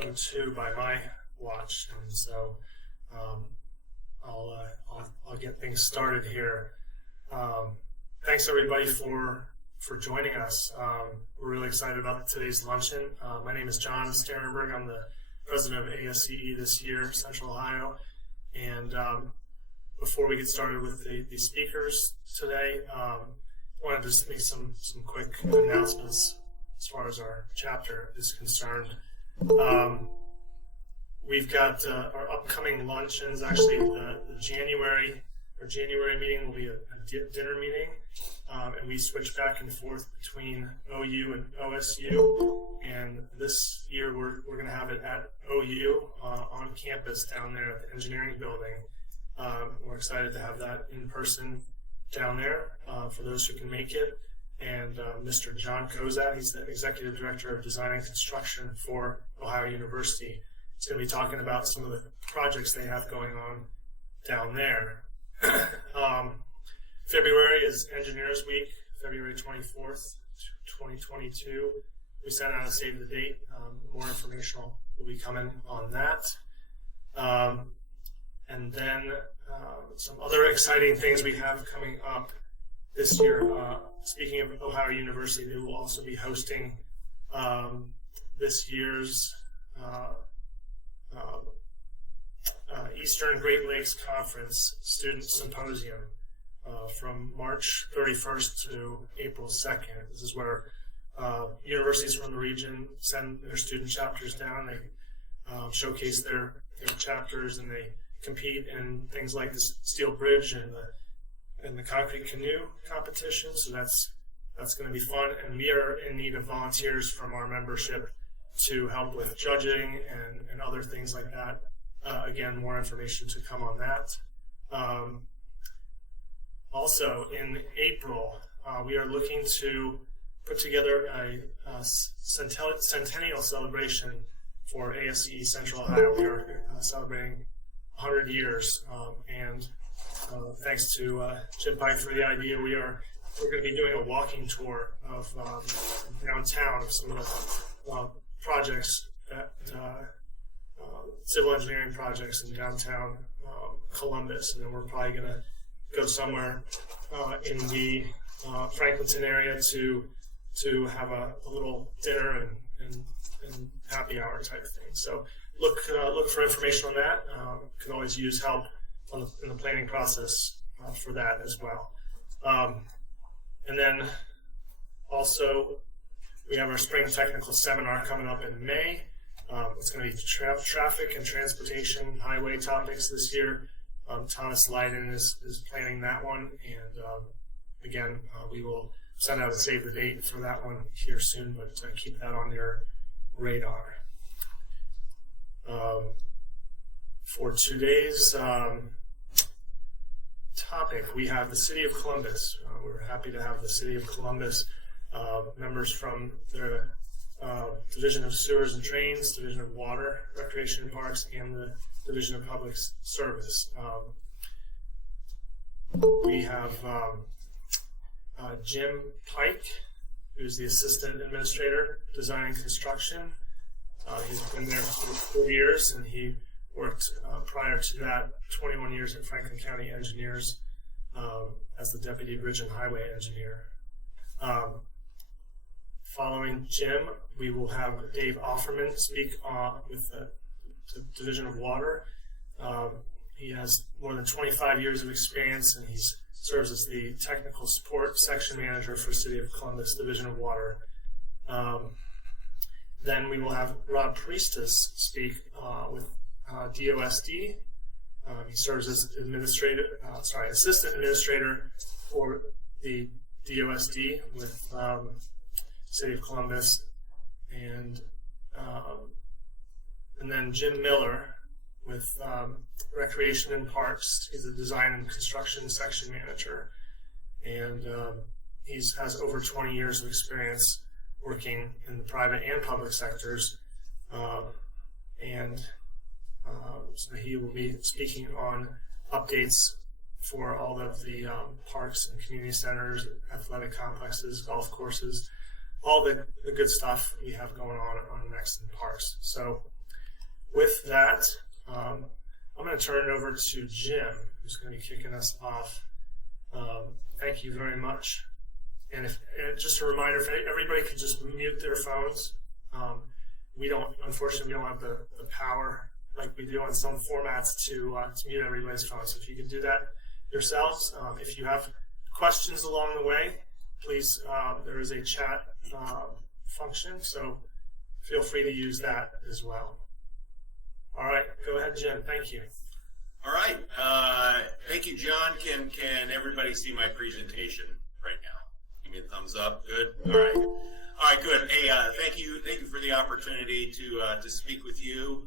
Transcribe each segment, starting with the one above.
02 by my watch, and so I'll get things started here. Thanks everybody for joining us. We're really excited about today's luncheon. My name is John Sterenberg. I'm the president of ASCE this year, Central Ohio. And before we get started with the speakers today, I wanted to just make some quick announcements as far as our chapter is concerned. We've got our upcoming luncheons. Actually, the January meeting will be a dinner meeting, and we switch back and forth between OU and OSU. And this year we're going to have it at OU on campus down there at the engineering building. We're excited to have that in person down there for those who can make it. And Mr. John Kozak, he's the Executive Director of Design and Construction for Ohio University. He's going to be talking about some of the projects they have going on down there. February is Engineers Week, February 24th, 2022. We sent out a save the date. More information will be coming on that. And then some other exciting things we have coming up this year. Speaking of Ohio University, they will also be hosting this year's Eastern Great Lakes Conference Student Symposium from March 31st to April 2nd. This is where universities from the region send their student chapters down. They showcase their chapters, and they compete in things like the steel bridge and the concrete canoe competition. So that's going to be fun. And we are in need of volunteers from our membership to help with judging and other things like that. Again, more information to come on that. Also, in April, we are looking to put together a centennial celebration for ASCE Central Ohio. We are celebrating 100 years, and thanks to Jim Pike for the idea, we're going to be doing a walking tour of downtown of some of the projects that civil engineering projects in downtown Columbus, and then we're probably going to go somewhere in the Franklinton area to have a little dinner and happy hour type of thing. So look for information on that. Can always use help in the planning process for that as well. And then also we have our spring technical seminar coming up in May. It's going to be traffic and transportation highway topics this year. Thomas Leiden is planning that one, and again, we will send out a save the date for that one here soon, but keep that on your radar. For today's topic, we have the City of Columbus. We're happy to have the City of Columbus members from the Division of Sewers and Drains, Division of Water, Recreation and Parks, and the Division of Public Service. We have Jim Pike, who's the Assistant Administrator, Design and Construction. He's been there for 4 years, and he worked prior to that 21 years at Franklin County Engineers as the Deputy Bridge and Highway Engineer. Following Jim, we will have Dave Opferman speak with the Division of Water. He has more than 25 years of experience, and he serves as the Technical Support Section Manager for City of Columbus Division of Water. Then we will have Rob Priestis speak with DOSD. He serves as Assistant Administrator for the DOSD with City of Columbus, and then Jim Miller with Recreation and Parks. He's the Design and Construction Section Manager, and he has over 20 years of experience working in the private and public sectors, so he will be speaking on updates for all of the parks and community centers, athletic complexes, golf courses, all the good stuff we have going on Next in Parks. So with that, I'm going to turn it over to Jim, who's going to be kicking us off. Thank you very much. And just a reminder, if everybody could just mute their phones. Unfortunately, we don't have the power like we do on some formats to mute everybody's phones. So if you could do that yourselves. If you have questions along the way, please, there is a chat function, so feel free to use that as well. All right, go ahead, Jim. Thank you. All right. Thank you, John. Can everybody see my presentation right now? Give me a thumbs up. Good. All right. All right. Good. Hey, thank you for the opportunity to speak with you.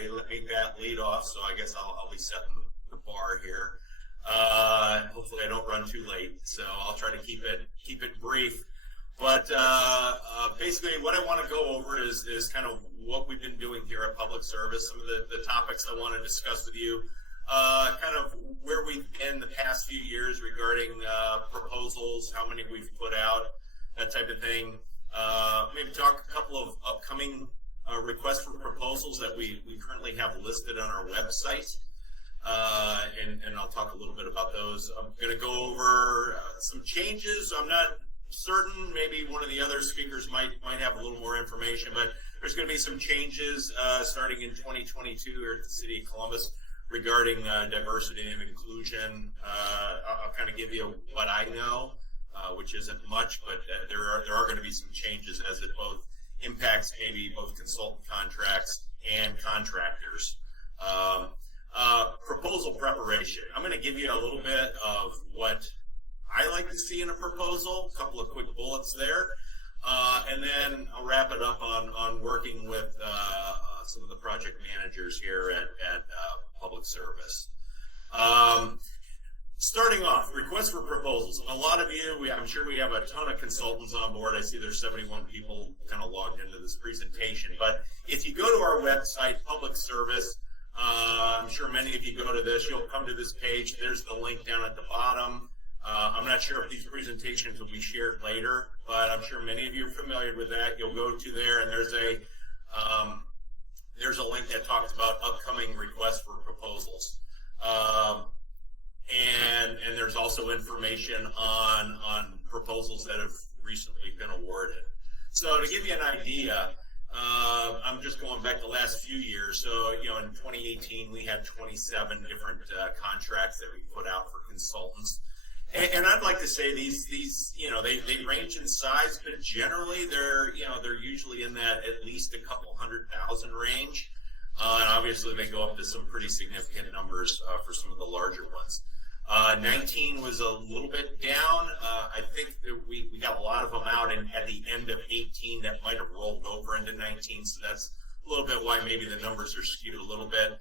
They let me lead off, so I guess I'll be setting the bar here. Hopefully, I don't run too late, so I'll try to keep it brief. But basically, what I want to go over is kind of what we've been doing here at Public Service, some of the topics I want to discuss with you, kind of where we've been the past few years regarding proposals, how many we've put out, that type of thing. Maybe talk a couple of upcoming requests for proposals that we currently have listed on our website, and I'll talk a little bit about those. I'm going to go over some changes. I'm not certain, maybe one of the other speakers might have a little more information, but there's going to be some changes starting in 2022 here at the City of Columbus regarding diversity and inclusion. I'll kind of give you what I know, which isn't much, but there are going to be some changes as it both impacts maybe both consultant contracts and contractors. Proposal preparation. I'm going to give you a little bit of what I like to see in a proposal, a couple of quick bullets there, and then I'll wrap it up on working with some of the project managers here at Public Service. Starting off, requests for proposals. A lot of you, I'm sure we have a ton of consultants on board. I see there's 71 people kind of logged into this presentation, but if you go to our website, Public Service, I'm sure many of you go to this, you'll come to this page, there's the link down at the bottom. I'm not sure if these presentations will be shared later, but I'm sure many of you are familiar with that. You'll go to there, and there's a link that talks about upcoming requests for proposals, and there's also information on proposals that have recently been awarded. So to give you an idea, I'm just going back the last few years. So in 2018 we had 27 different contracts that we put out for consultants. And I'd like to say these they range in size, but generally they're usually in that at least a couple 100,000 range, and obviously they go up to some pretty significant numbers for some of the larger ones. 19 was a little bit down. I think that we got a lot of them out at the end of 18 that might have rolled over into 19, so that's a little bit why maybe the numbers are skewed a little bit.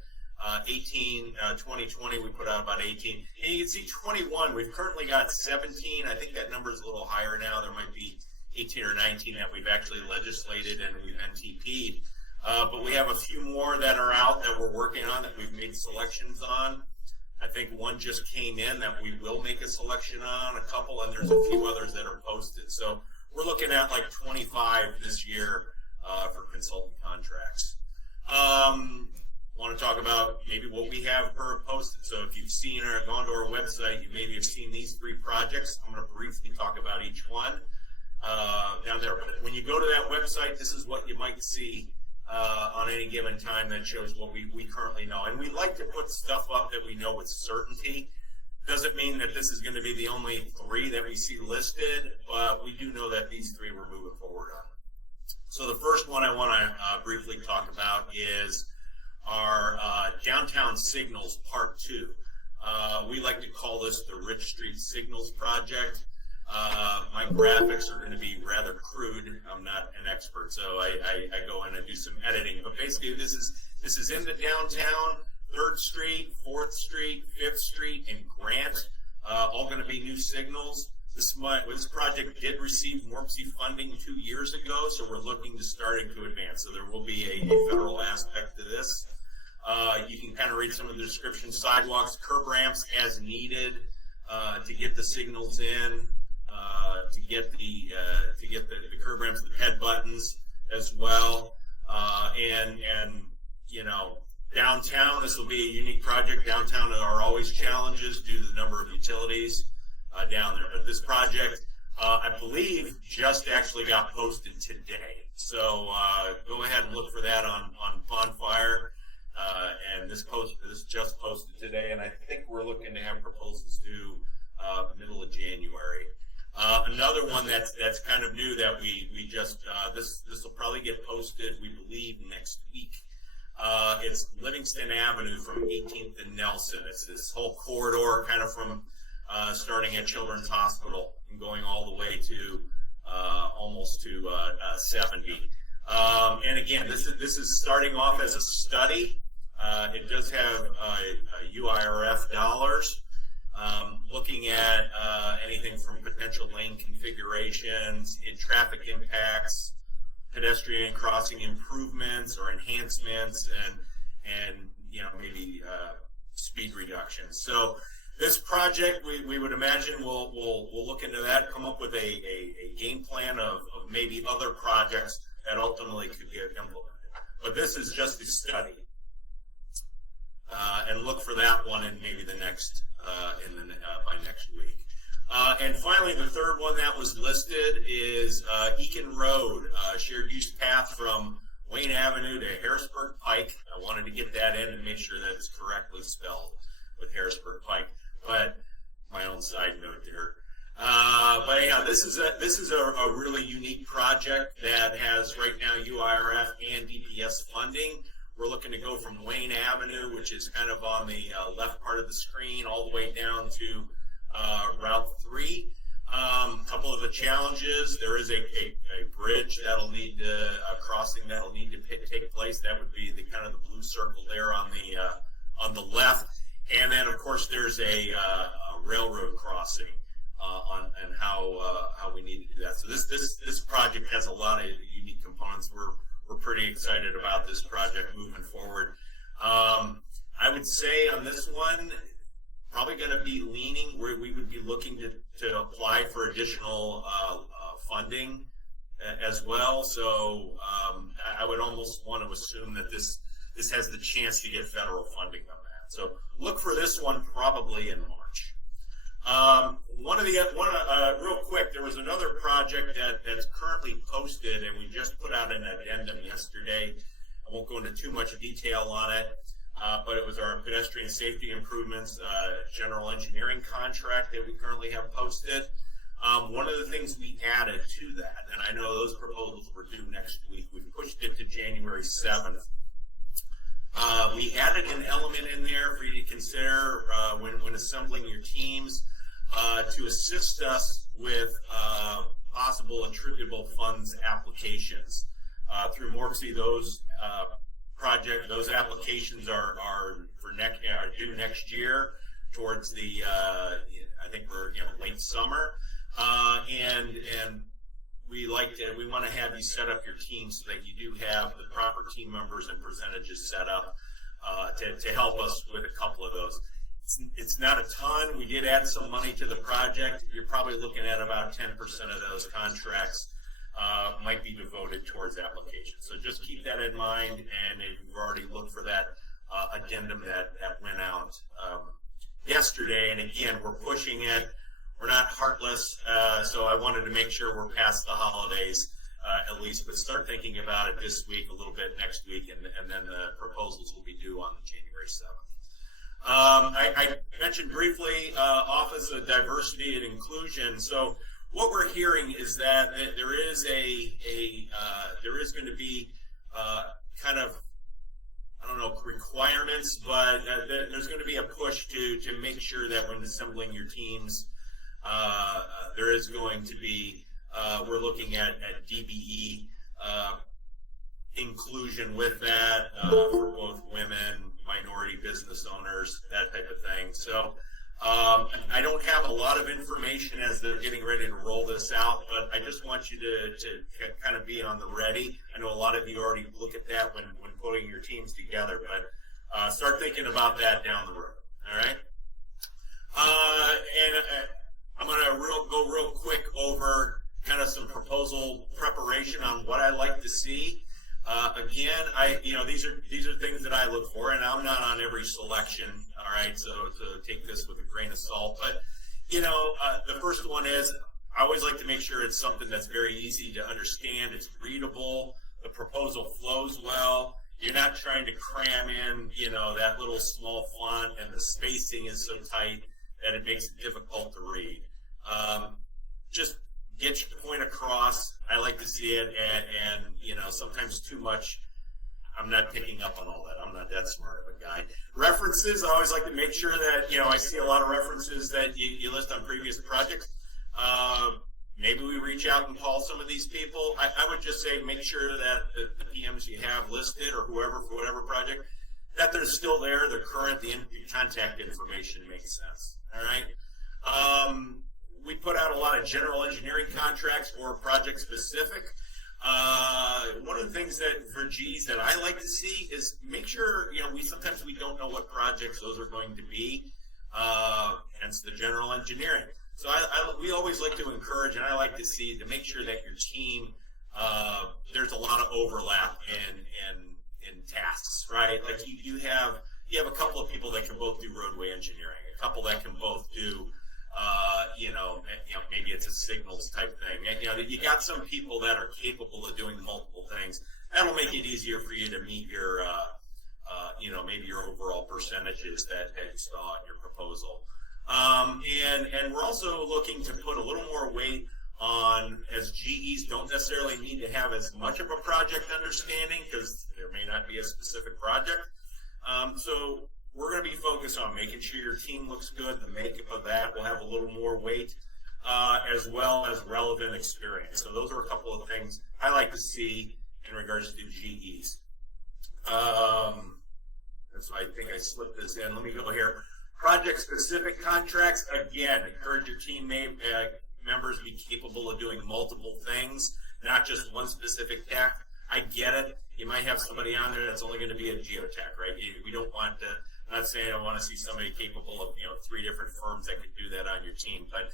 2020, we put out about 18. And you can see 21, we've currently got 17. I think that number is a little higher now. There might be 18 or 19 that we've actually legislated and we've NTP'd. But we have a few more that are out that we're working on that we've made selections on. I think one just came in that we will make a selection on, a couple, and there's a few others that are posted. So we're looking at like 25 this year for consultant contracts. Want to talk about maybe what we have posted. So if you've seen or gone to our website, you maybe have seen these 3 projects. I'm going to briefly talk about each one down there. But when you go to that website, this is what you might see on any given time that shows what we currently know. And we like to put stuff up that we know with certainty. Doesn't mean that this is going to be the only 3 that we see listed, but we do know that these 3 we're moving forward on. So the first one I want to briefly talk about is our Downtown Signals Part 2. We like to call this the Rich Street Signals Project. My graphics are going to be rather crude. I'm not an expert, so I go in and do some editing. But basically, this is in the downtown, 3rd Street, 4th Street, 5th Street, and Grant. All going to be new signals. This project did receive emergency funding 2 years ago, so we're looking to starting to advance. So there will be a federal aspect to this. You can kind of read some of the description: sidewalks, curb ramps as needed to get the signals in, to get the curb ramps, the head buttons as well, and be a unique project. Downtown are always challenges due to the number of utilities down there. But this project, I believe, just actually got posted today. So go ahead and look for that on Bonfire. And this just posted today, and I think we're looking to have proposals due middle of January. Another one that's kind of new that we just this will probably get posted, we believe, next week. It's Livingston Avenue from 18th and Nelson. It's this whole corridor, kind of from starting at Children's Hospital and going all the way to almost to 70. And again, this is starting off as a study. It does have UIRF dollars. Looking at anything from potential lane configurations, traffic impacts, pedestrian crossing improvements or enhancements, and maybe speed reductions. So this project, we would imagine we'll look into that, come up with a game plan of maybe other projects that ultimately could get implemented. But this is just a study. And look for that one in maybe the next by next week. And finally, the third one that was listed is Eakin Road, shared use path from Wayne Avenue to Harrisburg Pike. I wanted to get that in and make sure that it's correctly spelled with Harrisburg Pike. But my own side note there. But yeah, this is a really unique project that has right now UIRF and DPS funding. We're looking to go from Wayne Avenue, which is kind of on the left part of the screen, all the way down to Route 3. A couple of the challenges: there is a bridge that'll need a crossing that'll need to take place. That would be the kind of the blue circle there on the left, and then of course there's a railroad crossing and how we need to do that. So this project has a lot of unique components. We're pretty excited about this project moving forward. I would say on this one, probably going to be leaning where we would be looking to apply for additional funding as well. So I would almost want to assume that this has the chance to get federal funding on that. So look for this one probably in March. Real quick, there was another project that's currently posted, and we just put out an addendum yesterday. I won't go into too much detail on it, but it was our pedestrian safety improvements general engineering contract that we currently have posted. One of the things we added to that, and I know those proposals were due next week, we pushed it to January 7th. We added an element in there for you to consider when assembling your teams to assist us with possible attributable funds applications. Through MORCSI, those applications are due next year towards the I think we're late summer, and we want to have you set up your team so that you do have the proper team members and percentages set up to help us with a couple of those. It's not a ton. We did add some money to the project. You're probably looking at about 10% of those contracts might be devoted towards applications. So just keep that in mind, and if you've already looked for that addendum that went out yesterday, and again, we're pushing it. We're not heartless, so I wanted to make sure we're past the holidays at least, but start thinking about it this week, a little bit next week, and then the proposals will be due on January 7th. I mentioned briefly Office of Diversity and Inclusion. So what we're hearing is that there is there is going to be kind of, I don't know, requirements, but there's going to be a push to make sure that when assembling your teams, there is going to be, we're looking at DBE inclusion with that for both women, minority business owners, that type of thing. So I don't have a lot of information as they're getting ready to roll this out, but I just want you to kind of be on the ready. I know a lot of you already look at that when putting your teams together, but start thinking about that down the road. All right. And I'm going to go real quick over kind of some proposal preparation on what I like to see. Again, these are things that I look for, and I'm not on every selection. All right, so take this with a grain of salt. But the first one is I always like to make sure it's something that's very easy to understand. It's readable. The proposal flows well. You're not trying to cram in, that little small font, and the spacing is so tight that it makes it difficult to read. Just get your point across. I like to see it, and sometimes too much. I'm not picking up on all that. I'm not that smart of a guy. References, I always like to make sure that, I see a lot of references that you list on previous projects. Maybe we reach out and call some of these people. I would just say make sure that the PMs you have listed, or whoever for whatever project, that they're still there, they're current, the contact information makes sense. All right. We put out a lot of general engineering contracts or project specific. One of the things that for G's that I like to see is make sure, sometimes we don't know what projects those are going to be, hence the general engineering. So we always like to encourage, and I like to see, to make sure that your team, there's a lot of overlap in tasks, right? Like you have a couple of people that can both do roadway engineering, a couple that can both do, maybe it's a signals type thing. You got some people that are capable of doing multiple things. That'll make it easier for you to meet your, maybe your overall percentages that you saw in your proposal. And we're also looking to put a little more weight on, as GEs don't necessarily need to have as much of a project understanding because there may not be a specific project. So we're going to be focused on making sure your team looks good. The makeup of that will have a little more weight, as well as relevant experience. So those are a couple of things I like to see in regards to GEs. So I think I slipped this in. Let me go here. Project-specific contracts, again, encourage your team members to be capable of doing multiple things, not just one specific task. I get it. You might have somebody on there that's only going to be a geotech, right? We don't want to, I'm not saying I want to see somebody capable of, 3 different firms that could do that on your team, but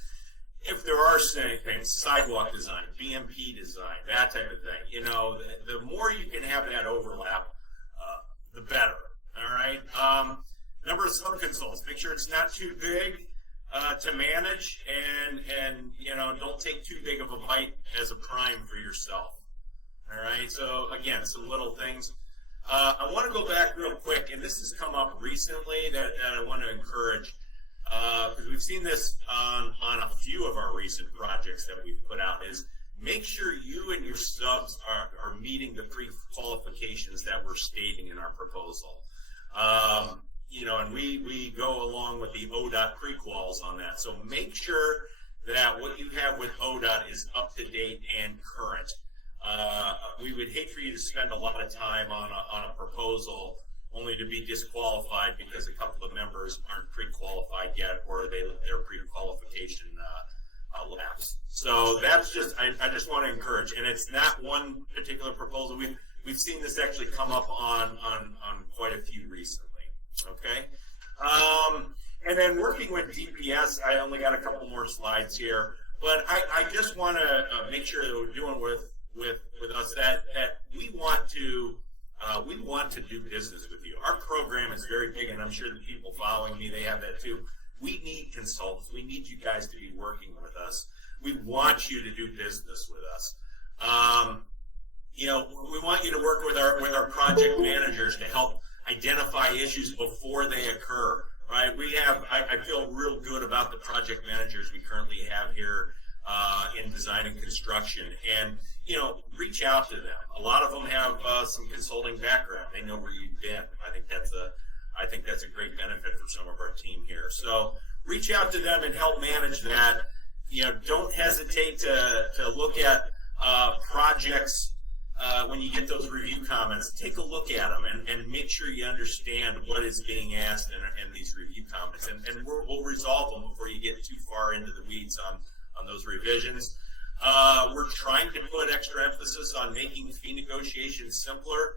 if there are things, sidewalk design, BMP design, that type of thing, the more you can have that overlap, the better, all right? Number of sub-consultants, make sure it's not too big to manage, and don't take too big of a bite as a prime for yourself. All right, so again, some little things. I want to go back real quick, and this has come up recently that I want to encourage, because we've seen this on a few of our recent projects that we've put out, is make sure you and your subs are meeting the pre-qualifications that we're stating in our proposal. And we go along with the ODOT pre-quals on that. So make sure that what you have with ODOT is up to date and current. We would hate for you to spend a lot of time on a proposal only to be disqualified because a couple of members aren't pre-qualified yet, or their pre-qualification lapsed. So that's just, I just want to encourage, and it's not one particular proposal. We've seen this actually come up on quite a few recently. Okay, and then working with DPS, I only got a couple more slides here, but I just want to make sure that we're doing with us that we want to do business with you. Our program is very big, and I'm sure the people following me, they have that too. We need consultants. We need you guys to be working with us. We want you to do business with us. We want you to work with our project managers to help identify issues before they occur, right? I feel real good about the project managers we currently have here in design and construction, and reach out to them. A lot of them have some consulting background. They know where you've been. I think that's a great benefit for some of our team here. So reach out to them and help manage that. Don't hesitate to look at projects. When you get those review comments, take a look at them and make sure you understand what is being asked in these review comments. And we'll resolve them before you get too far into the weeds on those revisions. We're trying to put extra emphasis on making fee negotiations simpler.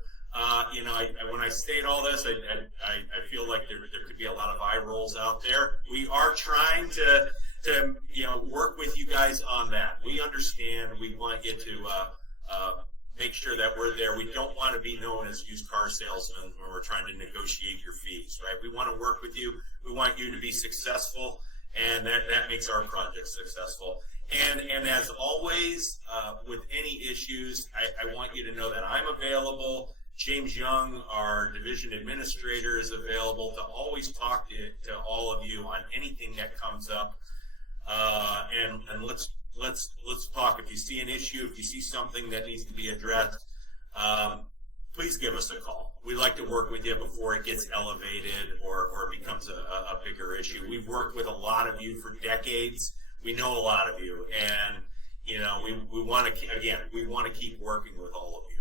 When I state all this, I feel like there could be a lot of eye rolls out there. We are trying to work with you guys on that. We understand. We want you to make sure that we're there. We don't want to be known as used car salesmen when we're trying to negotiate your fees, right? We want to work with you. We want you to be successful, and that makes our project successful. And as always, with any issues, I want you to know that I'm available. James Young, our division administrator, is available to always talk to all of you on anything that comes up. And let's talk. If you see an issue, if you see something that needs to be addressed, please give us a call. We like to work with you before it gets elevated or becomes a bigger issue. We've worked with a lot of you for decades. We know a lot of you, and we want to keep working with all of you.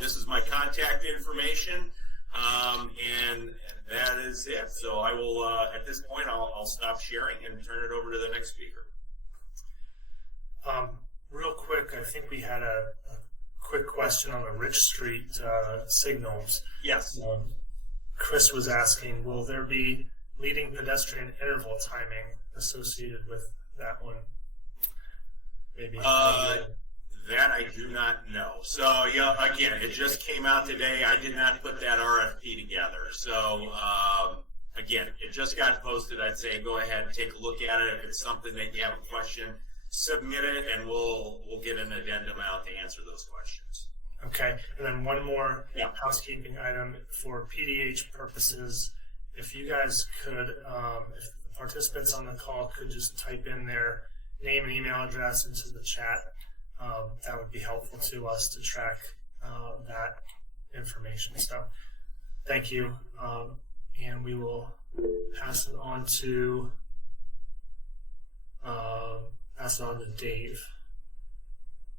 This is my contact information, and that is it. So I will, at this point, I'll stop sharing and turn it over to the next speaker. Real quick, I think we had a quick question on the Rich Street signals. Yes. Chris was asking, will there be leading pedestrian interval timing associated with that one? Maybe. That I do not know. So, again, it just came out today. I did not put that RFP together. So, again, it just got posted. I'd say go ahead and take a look at it. If it's something that you have a question, submit it, and we'll get an addendum out to answer those questions. Okay, and then one more housekeeping item for PDH purposes. If you guys could, if the participants on the call could just type in their name and email address into the chat, that would be helpful to us to track that information. So thank you, and we will pass it on to Dave,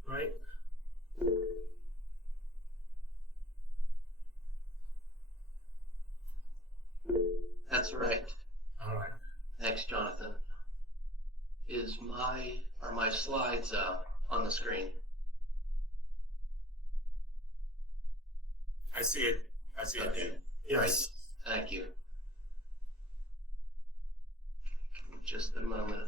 right? That's right. All right. Thanks, Jonathan. Are my slides on the screen? I see it. I see it, Dave. Yes. Right. Thank you. Just a moment.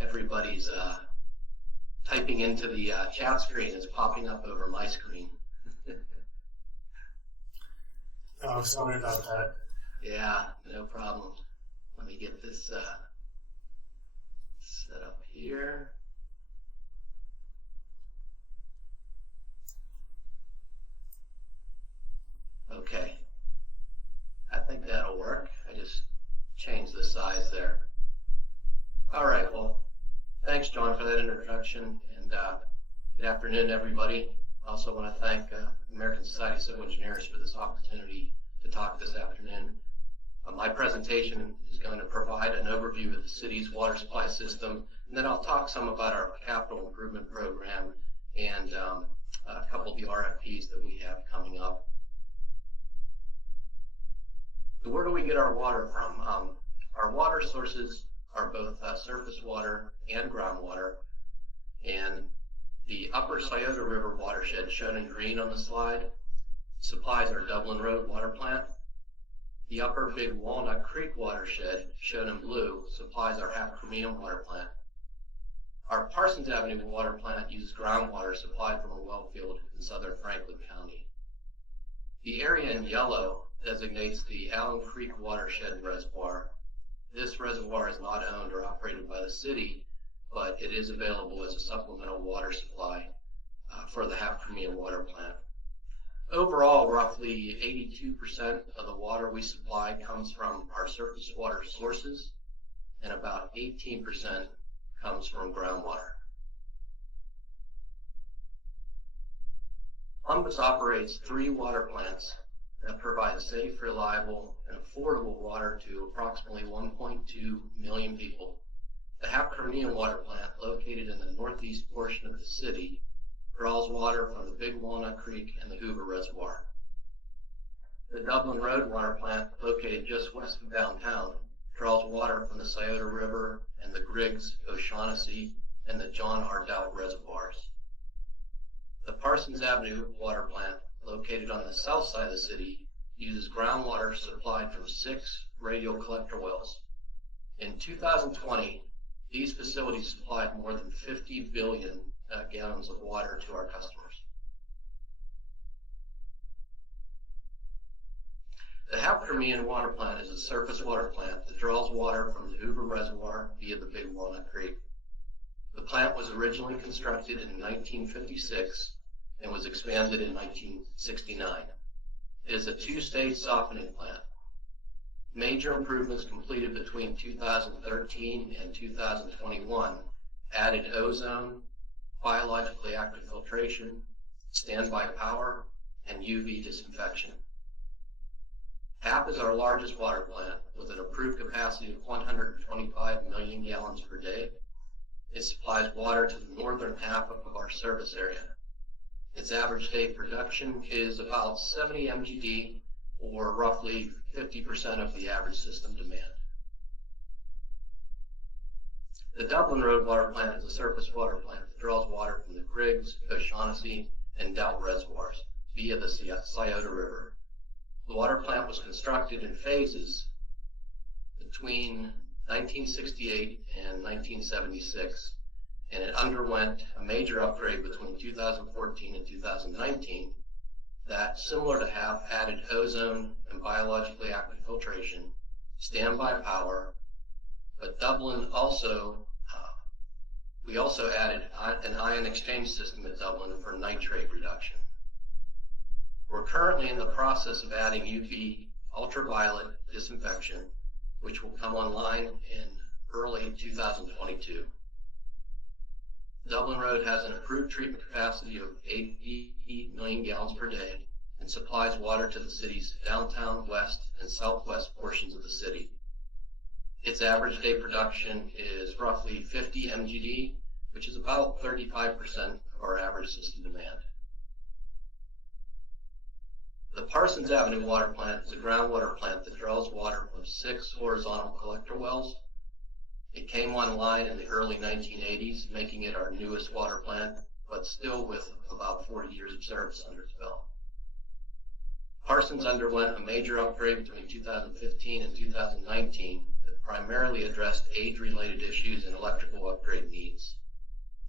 Everybody's typing into the chat screen. It's popping up over my screen. Oh, sorry about that. Yeah, no problem. Let me get this set up here. Okay. I think that'll work. I just changed the size there. All right, well, thanks, John, for that introduction, and good afternoon, everybody. I also want to thank American Society of Civil Engineers for this opportunity to talk this afternoon. My presentation is going to provide an overview of the city's water supply system, and then I'll talk some about our capital improvement program and a couple of the RFPs that we have coming up. So where do we get our water from? Our water sources are both surface water and groundwater, and the upper Scioto River watershed, shown in green on the slide, supplies our Dublin Road water plant. The upper Big Walnut Creek watershed, shown in blue, supplies our Half Cremium water plant. Our Parsons Avenue water plant uses groundwater supplied from a well field in southern Franklin County. The area in yellow designates the Allen Creek watershed reservoir. This reservoir is not owned or operated by the city, but it is available as a supplemental water supply for the Half Cremium water plant. Overall, roughly 82% of the water we supply comes from our surface water sources, and about 18% comes from groundwater. Columbus operates 3 water plants that provide safe, reliable, and affordable water to approximately 1.2 million people. The Half Cremium water plant, located in the northeast portion of the city, draws water from the Big Walnut Creek and the Hoover Reservoir. The Dublin Road water plant, located just west of downtown, draws water from the Scioto River and the Griggs, O'Shaughnessy, and the John R. Dowd reservoirs. The Parsons Avenue water plant, located on the south side of the city, uses groundwater supplied from 6 radial collector wells. In 2020, these facilities supplied more than 50 billion gallons of water to our customers. The Opferman water plant is a surface water plant that draws water from the Hoover Reservoir via the Big Walnut Creek. The plant was originally constructed in 1956 and was expanded in 1969. It is a 2-stage softening plant. Major improvements completed between 2013 and 2021 added ozone, biologically active filtration, standby power, and UV disinfection. HAP is our largest water plant with an approved capacity of 125 million gallons per day. It supplies water to the northern half of our service area. Its average day production is about 70 MGD, or roughly 50% of the average system demand. The Dublin Road water plant is a surface water plant that draws water from the Griggs, O'Shaughnessy, and Delt reservoirs via the Scioto River. The water plant was constructed in phases between 1968 and 1976, and it underwent a major upgrade between 2014 and 2019 that, similar to HAP, added ozone and biologically active filtration, standby power, but Dublin also, we also added an ion exchange system at Dublin for nitrate reduction. We're currently in the process of adding UV ultraviolet disinfection, which will come online in early 2022. Dublin Road has an approved treatment capacity of 80 million gallons per day and supplies water to the city's downtown, west, and southwest portions of the city. Its average day production is roughly 50 MGD, which is about 35% of our average system demand. The Parsons Avenue water plant is a groundwater plant that draws water from 6 horizontal collector wells. It came online in the early 1980s, making it our newest water plant, but still with about 40 years of service under its belt. Parsons underwent a major upgrade between 2015 and 2019 that primarily addressed age-related issues and electrical upgrade needs.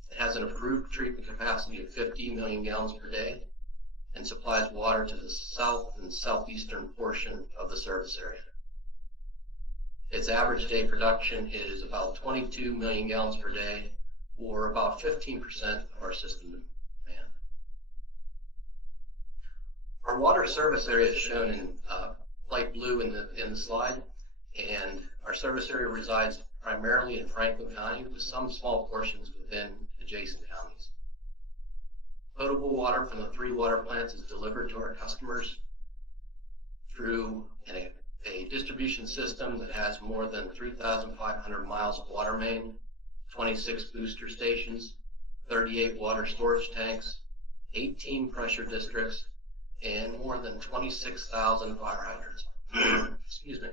It has an approved treatment capacity of 50 million gallons per day and supplies water to the south and southeastern portion of the service area. Its average day production is about 22 million gallons per day, or about 15% of our system demand. Our water service area is shown in light blue in the slide, and our service area resides primarily in Franklin County, with some small portions within adjacent counties. Potable water from the 3 water plants is delivered to our customers through a distribution system that has more than 3,500 miles of water main, 26 booster stations, 38 water storage tanks, 18 pressure districts, and more than 26,000 fire hydrants. Excuse me.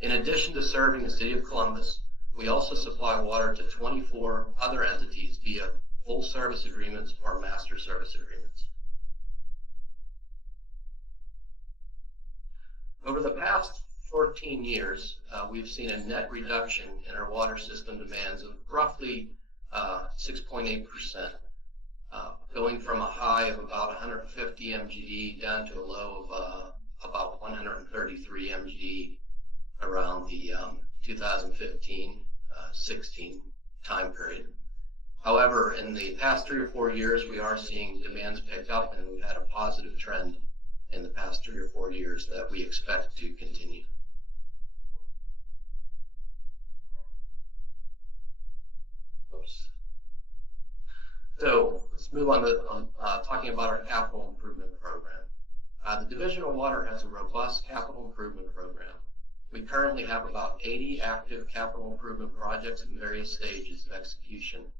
In addition to serving the city of Columbus, we also supply water to 24 other entities via full service agreements or master service agreements. Over the past 14 years, we've seen a net reduction in our water system demands of roughly 6.8%, going from a high of about 150 MGD down to a low of about 133 MGD around the 2015-16 time period. However, in the past 3 or 4 years, we are seeing demands pick up, and we've had a positive trend in the past 3 or 4 years that we expect to continue. Oops. So let's move on to talking about our capital improvement program. The Division of Water has a robust capital improvement program. We currently have about 80 active capital improvement projects in various stages of execution,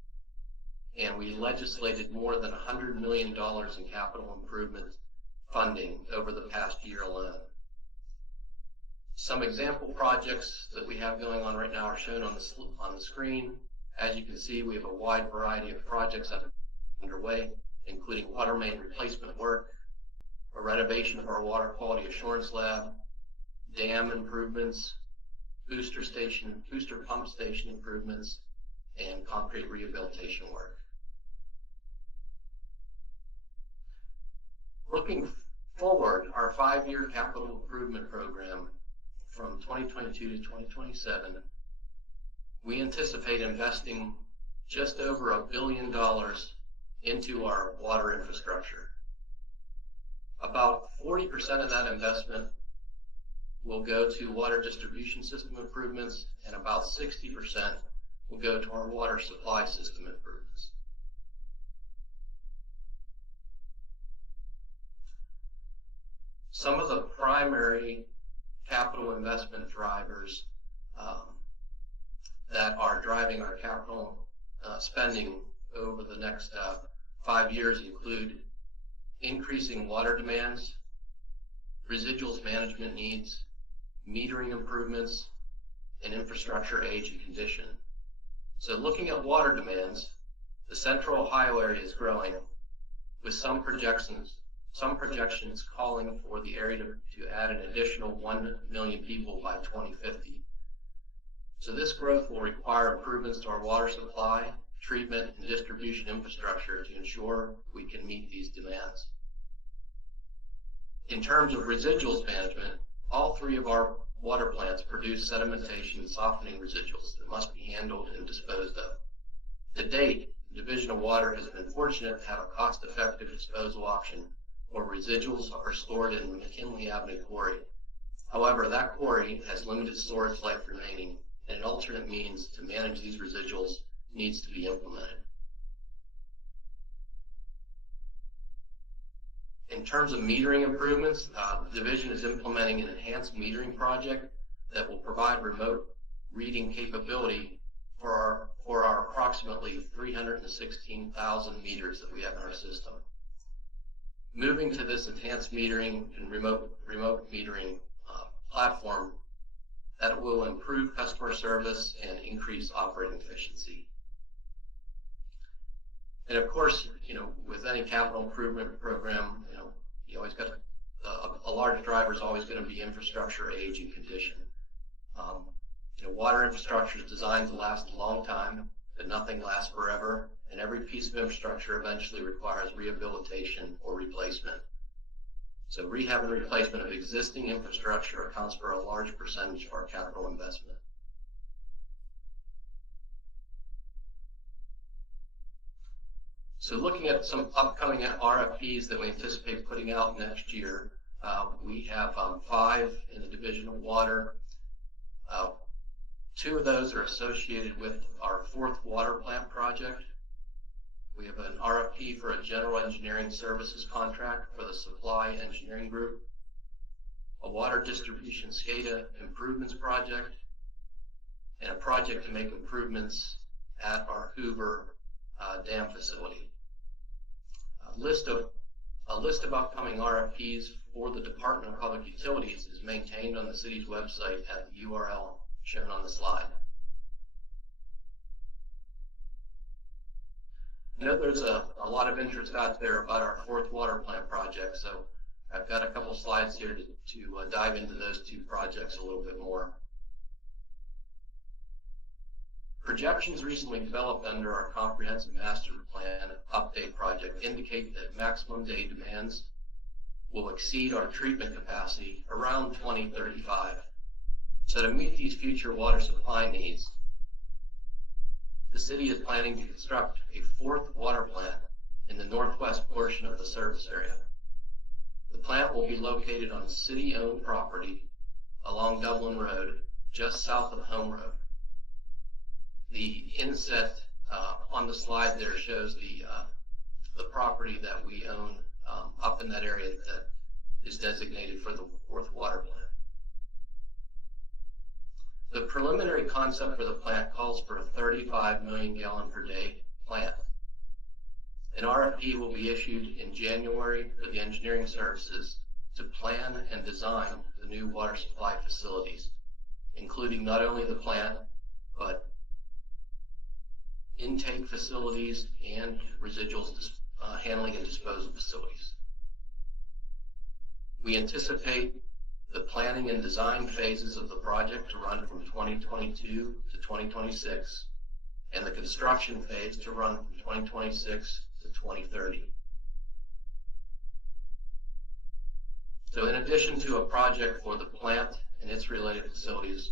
and we legislated more than $100 million in capital improvement funding over the past year alone. Some example projects that we have going on right now are shown on the screen. As you can see, we have a wide variety of projects underway, including water main replacement work, a renovation of our water quality assurance lab, dam improvements, booster pump station improvements, and concrete rehabilitation work. Looking forward, our 5-year capital improvement program from 2022 to 2027, we anticipate investing just over $1 billion into our water infrastructure. About 40% of that investment will go to water distribution system improvements, and about 60% will go to our water supply system improvements. Some of the primary capital investment drivers that are driving our capital spending over the next 5 years include increasing water demands, residuals management needs, metering improvements, and infrastructure age and condition. So looking at water demands, the central Ohio area is growing, with some projections calling for the area to add an additional 1 million people by 2050. So this growth will require improvements to our water supply, treatment, and distribution infrastructure to ensure we can meet these demands. In terms of residuals management, all 3 of our water plants produce sedimentation and softening residuals that must be handled and disposed of. To date, the Division of Water has been fortunate to have a cost-effective disposal option where residuals are stored in McKinley Avenue Quarry. However, that quarry has limited storage life remaining, and an alternate means to manage these residuals needs to be implemented. In terms of metering improvements, the division is implementing an enhanced metering project that will provide remote reading capability for our approximately 316,000 meters that we have in our system. Moving to this enhanced metering and remote metering platform that will improve customer service and increase operating efficiency. And of course, with any capital improvement program, you always got a large driver is always going to be infrastructure age and condition. Water infrastructure is designed to last a long time, but nothing lasts forever, and every piece of infrastructure eventually requires rehabilitation or replacement. So rehab and replacement of existing infrastructure accounts for a large percentage of our capital investment. So looking at some upcoming RFPs that we anticipate putting out next year, we have 5 in the Division of Water. 2 of those are associated with our 4th water plant project. We have an RFP for a general engineering services contract for the supply engineering group, a water distribution SCADA improvements project, and a project to make improvements at our Hoover dam facility. A list of upcoming RFPs for the Department of Public Utilities is maintained on the city's website at the URL shown on the slide. I know there's a lot of interest out there about our 4th water plant project, so I've got a couple slides here to dive into those 2 projects a little bit more. Projections recently developed under our Comprehensive Master Plan Update project indicate that maximum day demands will exceed our treatment capacity around 2035. So to meet these future water supply needs, the city is planning to construct a 4th water plant in the northwest portion of the service area. The plant will be located on city-owned property along Dublin Road, just south of Home Road. The inset on the slide there shows the property that we own up in that area that is designated for the 4th water plant. The preliminary concept for the plant calls for a 35 million gallon per day plant. An RFP will be issued in January for the engineering services to plan and design the new water supply facilities, including not only the plant, but intake facilities and residuals handling and disposal facilities. We anticipate the planning and design phases of the project to run from 2022 to 2026, and the construction phase to run from 2026 to 2030. So in addition to a project for the plant and its related facilities,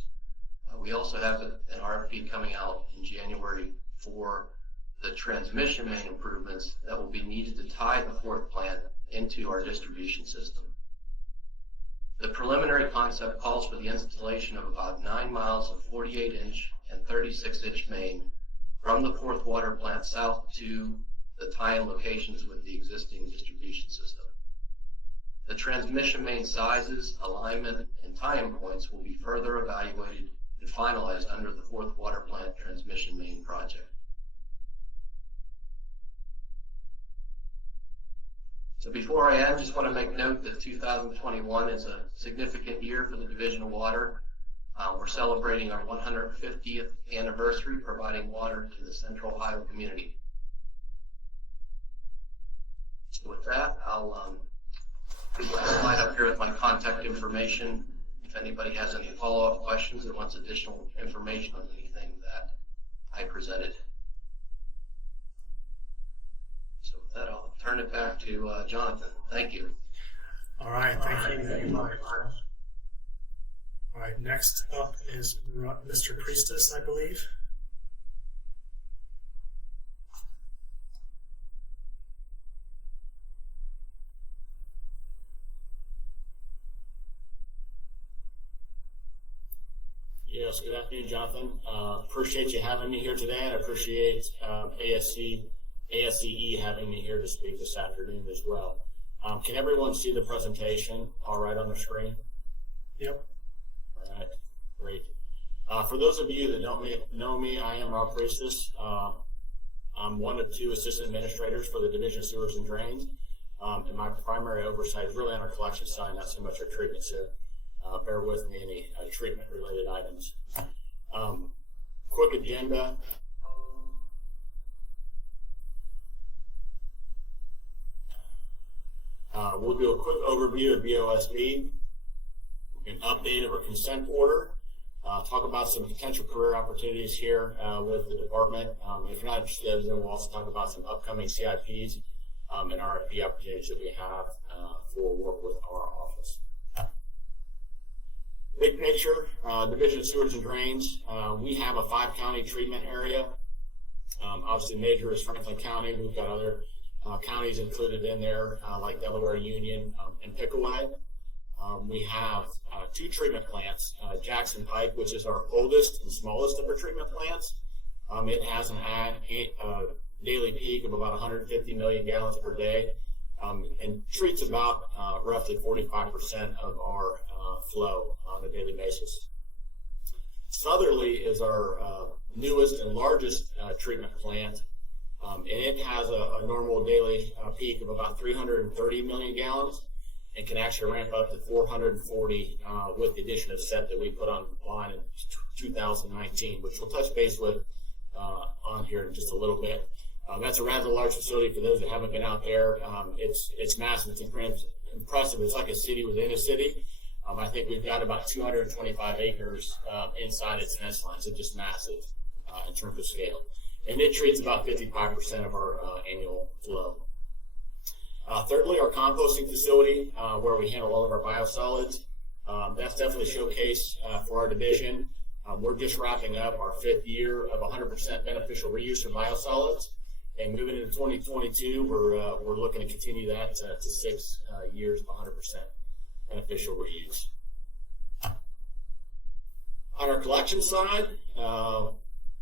we also have an RFP coming out in January for the transmission main improvements that will be needed to tie the fourth plant into our distribution system. The preliminary concept calls for the installation of about 9 miles of 48-inch and 36-inch main from the fourth water plant south to the tie-in locations with the existing distribution system. The transmission main sizes, alignment, and tie-in points will be further evaluated and finalized under the fourth water plant transmission main project. So before I end, just want to make note that 2021 is a significant year for the Division of Water. We're celebrating our 150th anniversary providing water to the Central Ohio community. So with that, I'll slide up here with my contact information. If anybody has any follow-up questions or wants additional information on anything that I presented. So with that, I'll turn it back to Jonathan. Thank you. All right, thank you very much. All right, next up is Mr. Priestess, I believe. Yes, good afternoon, Jonathan. Appreciate you having me here today, and I appreciate ASCE having me here to speak this afternoon as well. Can everyone see the presentation all right on the screen? Yep. All right, great. For those of you that don't know me, I am Rob Priestess. I'm one of 2 assistant administrators for the Division of Sewers and Drains, and my primary oversight is really on our collection side, not so much our treatment, so bear with me any treatment-related items. Quick agenda. We'll do a quick overview of BOSB, an update of our consent order, talk about some potential career opportunities here with the department. If you're not interested, then we'll also talk about some upcoming CIPs and RFP opportunities that we have for work with our office. Big picture, Division of Sewers and Drains, we have a 5-county treatment area. Obviously major is Franklin County. We've got other counties included in there, like Delaware Union and Pickaway. We have 2 treatment plants, Jackson Pike, which is our oldest and smallest of our treatment plants. It has an daily peak of about 150 million gallons per day, and treats about roughly 45% of our flow on a daily basis. Southerly is our newest and largest treatment plant. And it has a normal daily peak of about 330 million gallons and can actually ramp up to 440 with the addition of set that we put online in 2019, which we'll touch base with on here in just a little bit. That's a rather large facility for those that haven't been out there. It's massive. It's impressive. It's like a city within a city. I think we've got about 225 acres inside its fence lines. It's just massive in terms of scale. And it treats about 55% of our annual flow. Thirdly, our composting facility, where we handle all of our biosolids. That's definitely a showcase for our division. We're just wrapping up our 5th year of 100% beneficial reuse of biosolids. And moving into 2022, we're looking to continue that to 6 years of 100% beneficial reuse. On our collection side,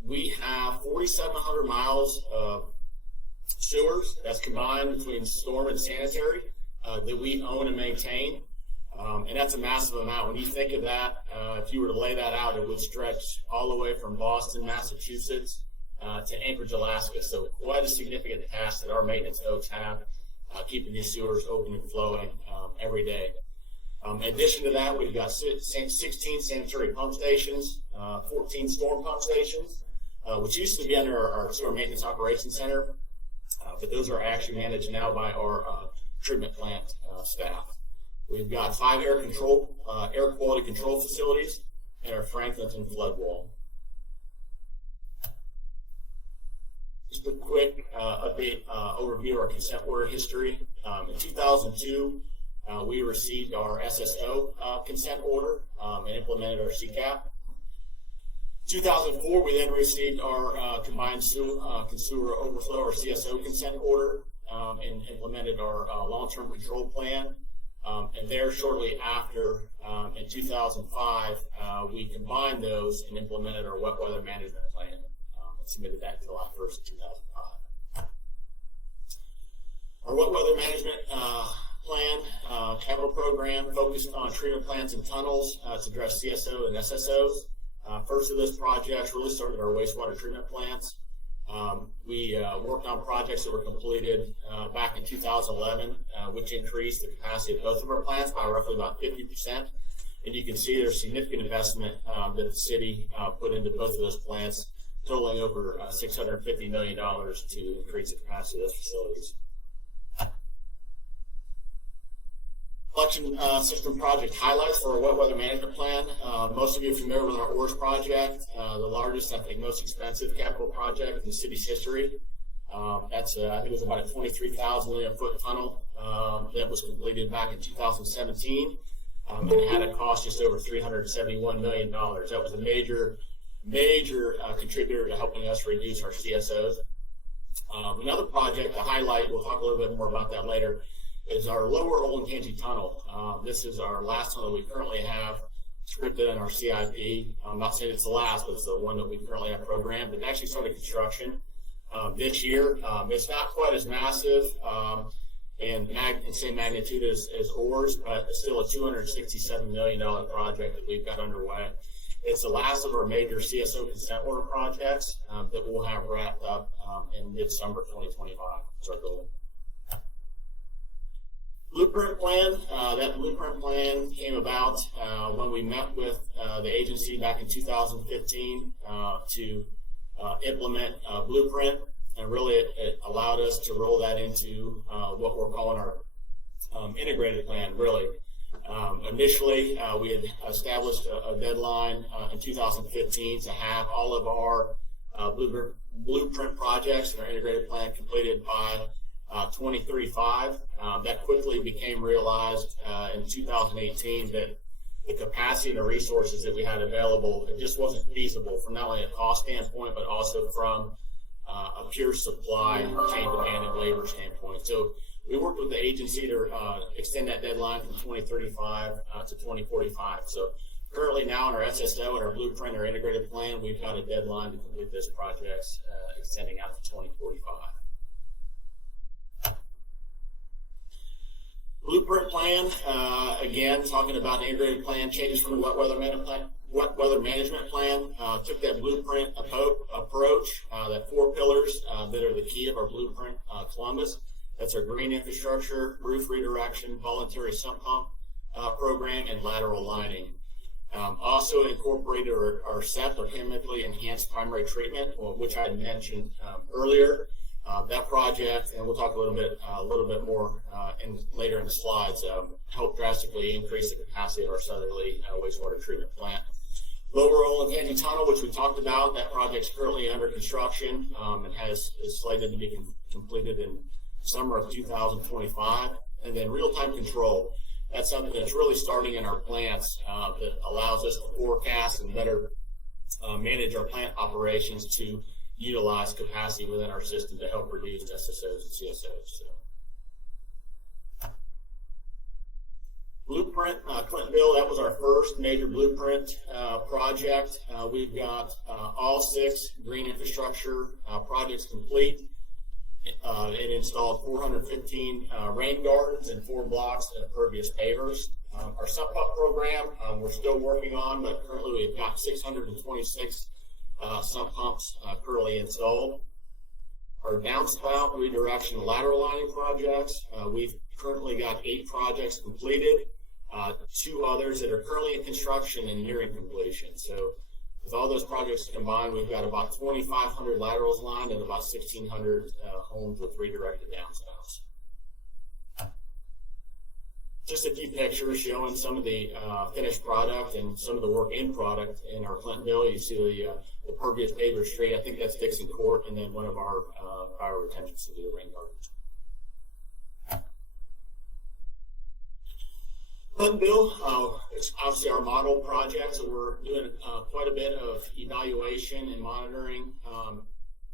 we have 4,700 miles of sewers that's combined between storm and sanitary that we own and maintain. And that's a massive amount. When you think of that, if you were to lay that out, it would stretch all the way from Boston, Massachusetts to Anchorage, Alaska. So quite a significant task that our maintenance folks have, keeping these sewers open and flowing every day. In addition to that, we've got 16 sanitary pump stations, 14 storm pump stations, which used to be under our sewer maintenance operations center, but those are actually managed now by our treatment plant staff. We've got 5 air quality control facilities and our Franklinton flood wall. Just a quick overview of our consent order history. In 2002, we received our SSO consent order and implemented our CCAP. 2004, we then received our combined consumer overflow, or CSO consent order, and implemented our long-term control plan. And there, shortly after, in 2005, we combined those and implemented our wet weather management plan and submitted that July 1st, 2005. Our wet weather management plan capital program focused on treatment plants and tunnels to address CSO and SSOs. First of those projects really started our wastewater treatment plants. We worked on projects that were completed back in 2011, which increased the capacity of both of our plants by roughly about 50%. And you can see there's significant investment that the city put into both of those plants, totaling over $650 million to increase the capacity of those facilities. Collection system project highlights for our wet weather management plan. Most of you are familiar with our ORS project, the largest, I think, most expensive capital project in the city's history. That's, I think it was about a 23,000 linear foot tunnel that was completed back in 2017 and had a cost just over $371 million. That was a major contributor to helping us reduce our CSOs. Another project to highlight, we'll talk a little bit more about that later, is our lower Olentangy tunnel. This is our last tunnel we currently have scripted in our CIP. I'm not saying it's the last, but it's the one that we currently have programmed. It actually started construction this year. It's not quite as massive and same magnitude as ORS, but it's still a $267 million project that we've got underway. It's the last of our major CSO consent order projects that we'll have wrapped up in mid-summer 2025. That's our goal. Blueprint plan. That blueprint plan came about when we met with the agency back in 2015 to implement Blueprint, and really it allowed us to roll that into what we're calling our integrated plan, really. Initially, we had established a deadline in 2015 to have all of our blueprint projects in our integrated plan completed by 2035. That quickly became realized in 2018 that the capacity and the resources that we had available, it just wasn't feasible from not only a cost standpoint, but also from a pure supply chain demand and labor standpoint. So we worked with the agency to extend that deadline from 2035 to 2045. So currently now in our SSO and our blueprint, our integrated plan, we've got a deadline to complete those projects extending out to 2045. Blueprint plan, again, talking about the integrated plan, changes from the wet weather management plan, took that blueprint approach, that 4 pillars that are the key of our blueprint Columbus. That's our green infrastructure, roof redirection, voluntary sump pump program, and lateral lining. Also incorporated our SEP, or chemically enhanced primary treatment, which I mentioned earlier. That project, and we'll talk a little bit more later in the slides, helped drastically increase the capacity of our southerly wastewater treatment plant. Lower Olentangy Tunnel, which we talked about, that project's currently under construction and is slated to be completed in summer of 2025. And then real-time control. That's something that's really starting in our plants that allows us to forecast and better manage our plant operations to utilize capacity within our system to help reduce SSOs and CSOs. So. Blueprint, Clintonville, that was our first major blueprint project. We've got all 6 green infrastructure projects complete. It installed 415 rain gardens and 4 blocks of pervious pavers. Our sump pump program, we're still working on, but currently we've got 626 sump pumps currently installed. Our downspout redirection lateral lining projects, we've currently got 8 projects completed, 2 others that are currently in construction and nearing completion. So with all those projects combined, we've got about 2,500 laterals lined and about 1,600 homes with redirected downspouts. just a few pictures showing some of the finished product and some of the work in product in our Clintonville. You see the pervious paver street. I think that's Dixon Court, and then one of our fire retention to the rain gardens. Clintonville, it's obviously our model project, so we're doing quite a bit of evaluation and monitoring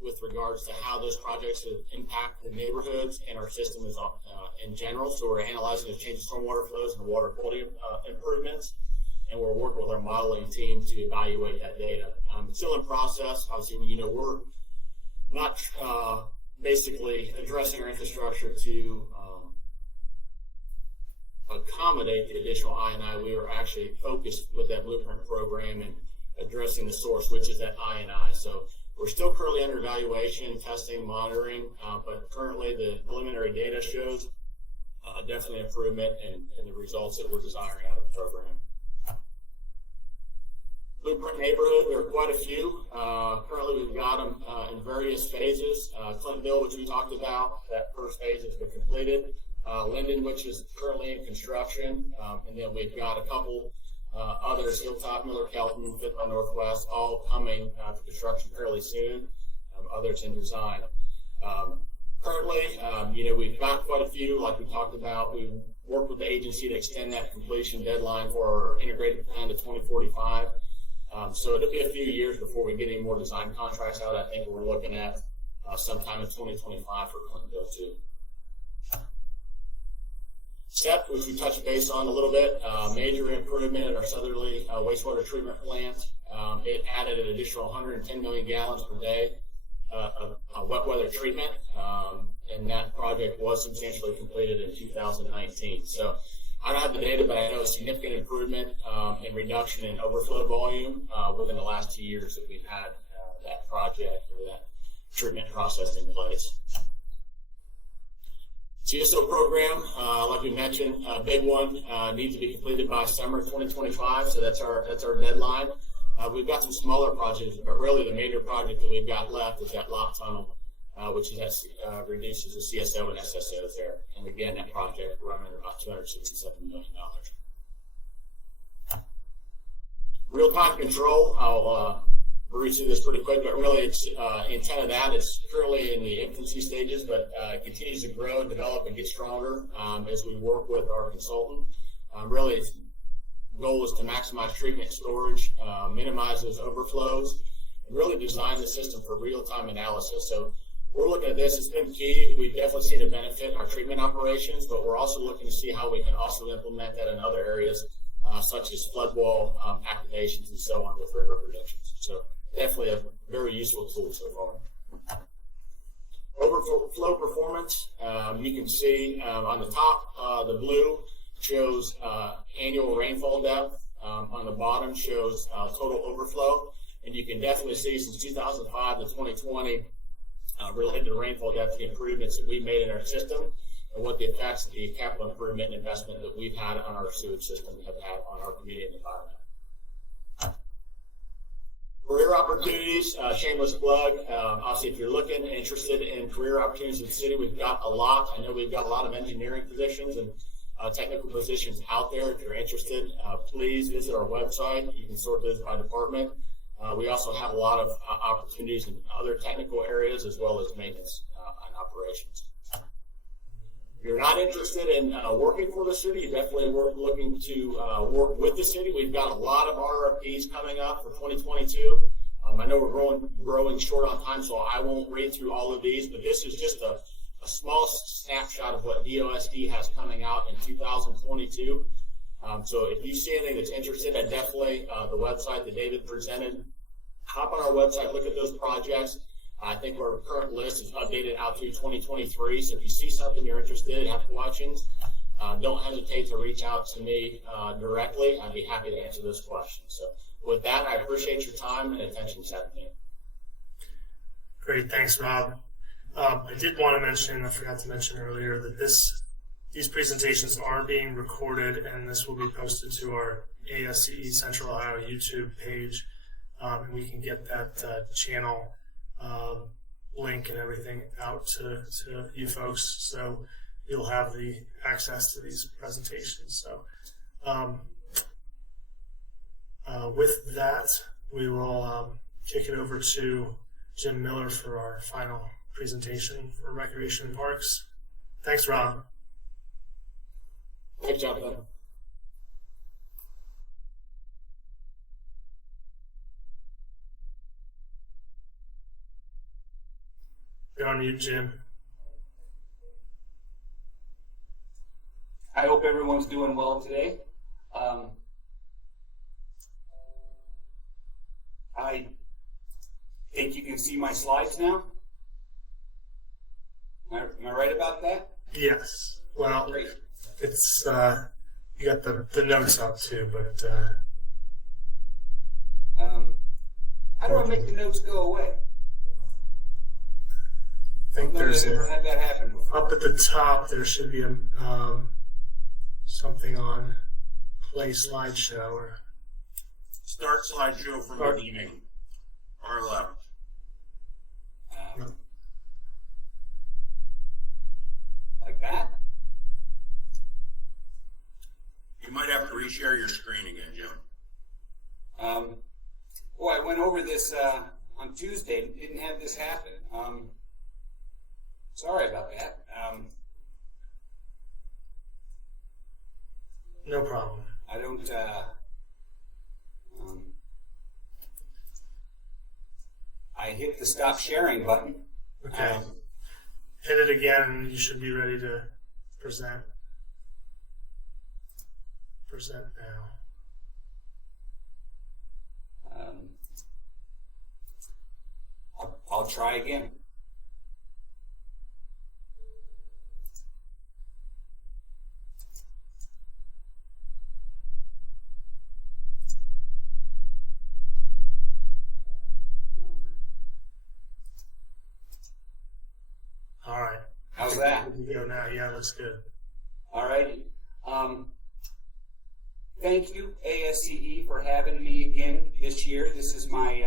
with regards to how those projects impact the neighborhoods and our system is in general. So we're analyzing the change in stormwater flows and water quality improvements, and we're working with our modeling team to evaluate that data. It's still in process. Obviously, you know, we're not basically addressing our infrastructure to accommodate the additional I&I. We were actually focused with that blueprint program and addressing the source, which is that I&I. So we're still currently under evaluation, testing, monitoring, but currently the preliminary data shows definitely improvement in the results that we're desiring out of the program. Blueprint neighborhood, there are quite a few. Currently we've got them in various phases. Clintonville, which we talked about, that first phase has been completed. Linden, which is currently in construction, and then we've got a couple others, Hilltop, Miller, Kelton, Fifth by Northwest, all coming to construction fairly soon, others in design. Currently, you know, we've got quite a few, like we talked about. We worked with the agency to extend that completion deadline for our integrated plan to 2045. So it'll be a few years before we get any more design contracts out. I think we're looking at sometime in 2025 for Clintonville too. STEP, which we touched base on a little bit, major improvement at our southerly wastewater treatment plant. It added an additional 110 million gallons per day of wet weather treatment, and that project was substantially completed in 2019. So I don't have the data, but I know a significant improvement in reduction in overflow volume within the last 2 years that we've had that project or that treatment process in place. CSO program, like we mentioned, a big one, needs to be completed by summer 2025, so that's our deadline. We've got some smaller projects, but really the major project that we've got left is that lock tunnel, which is that reduces the CSO and SSOs there. And again, that project we're running about $267 million. Real-time control, I'll read through this pretty quick, but really it's intent of that is currently in the infancy stages, but it continues to grow, develop, and get stronger as we work with our consultant. Really, its goal is to maximize treatment storage, minimize those overflows, and really design the system for real-time analysis. So we're looking at this. It's been key. We've definitely seen a benefit in our treatment operations, but we're also looking to see how we can also implement that in other areas, such as flood wall activations and so on with river predictions. So definitely a very useful tool so far. Overflow performance, you can see on the top, the blue shows annual rainfall depth. On the bottom shows total overflow. And you can definitely see since 2005 to 2020, related to rainfall depth, the improvements that we've made in our system and what the effects of the capital improvement and investment that we've had on our sewage system have had on our community and environment. Career opportunities, shameless plug. Obviously, if you're looking interested in career opportunities in the city, we've got a lot. I know we've got a lot of engineering positions and technical positions out there. If you're interested, please visit our website. You can sort those by department. We also have a lot of opportunities in other technical areas as well as maintenance and operations. If you're not interested in working for the city, you definitely looking to work with the city. We've got a lot of RFPs coming up for 2022. I know we're growing short on time, so I won't read through all of these, but this is just a small snapshot of what DOSD has coming out in 2022. So if you see anything that's interested, I definitely, the website that David presented, hop on our website, look at those projects. I think our current list is updated out through 2023. So if you see something you're interested in, have questions, don't hesitate to reach out to me directly. I'd be happy to answer those questions. So with that, I appreciate your time and attention this afternoon. Great, thanks, Rob. I did want to mention, I forgot to mention earlier, that these presentations are being recorded, and this will be posted to our ASCE Central Ohio YouTube page, and we can get that channel link and everything out to you folks. So you'll have the access to these presentations. So with that, we will kick it over to Jim Miller for our final presentation for Recreation and Parks. Thanks, Rob. Thanks, Jonathan. You're on mute, Jim. I hope everyone's doing well today. I think you can see my slides now. Am I right about that? Yes. Well, Great. it's you got the notes up too, but How do I make the notes go away? I think there's I've never had that happen before. up at the top. There should be a something on play slideshow or Start slideshow from Start. beginning. R11. Like that? You might have to reshare your screen again, Jim. Boy, I went over this on Tuesday. Didn't have this happen. Sorry about that. no problem. I don't. I hit the stop sharing button. Okay. Hit it again, and you should be ready to present. Present now. I'll try again. All right. How's that? Good to go now. Yeah, looks good. All righty. Thank you, ASCE, for having me again this year. This is my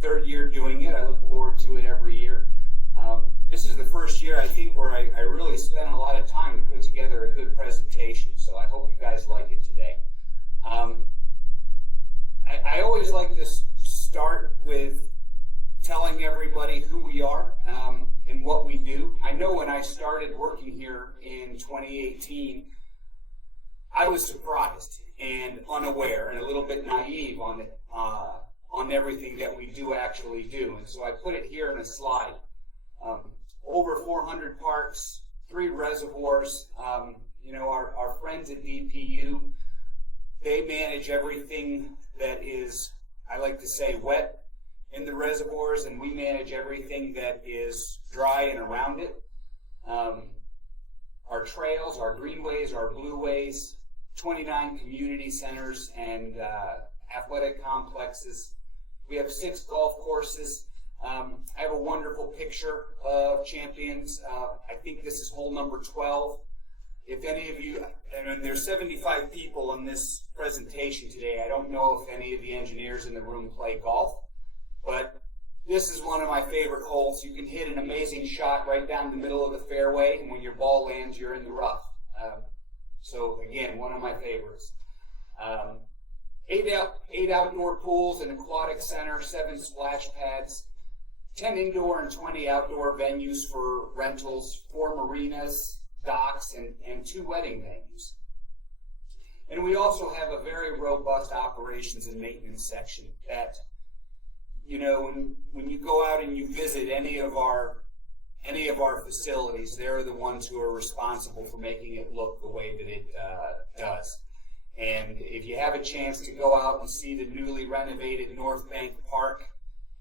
third year doing it. I look forward to it every year. This is the first year, I think, where I really spent a lot of time to put together a good presentation, so I hope you guys like it today. I always like to start with telling everybody who we are and what we do. I know when I started working here in 2018, I was surprised and unaware and a little bit naive on everything that we do actually do. And so I put it here in a slide. Over 400 parks, 3 reservoirs. Our friends at DPU, they manage everything that is, I like to say, wet in the reservoirs, and we manage everything that is dry and around it. Our trails, our greenways, our blueways, 29 community centers and athletic complexes. We have 6 golf courses. I have a wonderful picture of champions. I think this is hole number 12. If any of you, and there's 75 people in this presentation today, I don't know if any of the engineers in the room play golf, but this is one of my favorite holes. You can hit an amazing shot right down the middle of the fairway, and when your ball lands, you're in the rough. So again, one of my favorites. 8 outdoor pools, an aquatic center, 7 splash pads, 10 indoor and 20 outdoor venues for rentals, 4 marinas, docks, and 2 wedding venues. And we also have a very robust operations and maintenance section that, when you go out and you visit any of our facilities, they're the ones who are responsible for making it look the way that it does. And if you have a chance to go out and see the newly renovated North Bank Park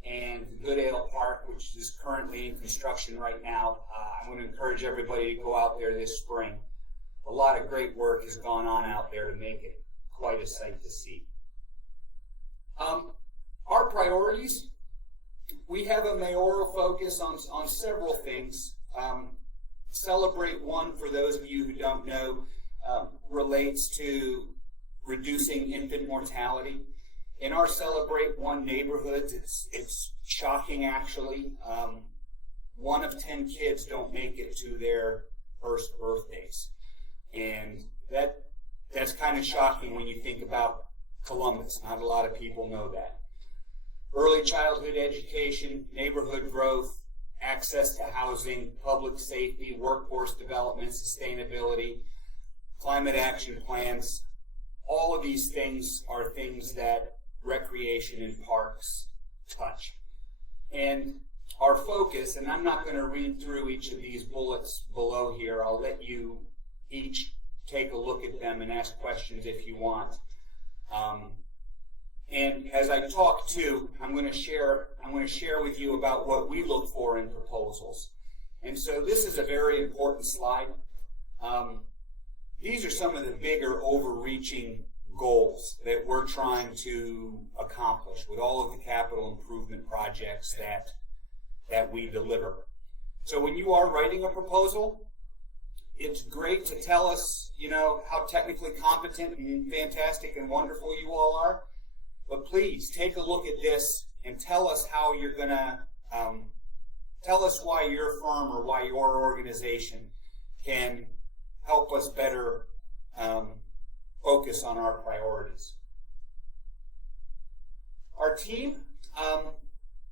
and Goodale Park, which is currently in construction right now, I'm going to encourage everybody to go out there this spring. A lot of great work has gone on out there to make it quite a sight to see. Our priorities, we have a mayoral focus on several things. Celebrate One, for those of you who don't know, relates to reducing infant mortality. In our Celebrate One neighborhoods, it's shocking actually. 1 of 10 kids don't make it to their first birthdays. And that's kind of shocking when you think about Columbus. Not a lot of people know that. Early childhood education, neighborhood growth, access to housing, public safety, workforce development, sustainability, climate action plans. All of these things are things that recreation and parks touch. And our focus, and I'm not going to read through each of these bullets below here. I'll let you each take a look at them and ask questions if you want. And as I talk too, I'm going to share with you about what we look for in proposals. And so this is a very important slide. These are some of the bigger overreaching goals that we're trying to accomplish with all of the capital improvement projects that we deliver. So when you are writing a proposal, it's great to tell us, how technically competent and fantastic and wonderful you all are. But please take a look at this and tell us how you're going to, tell us why your firm or why your organization can help us better focus on our priorities. Our team,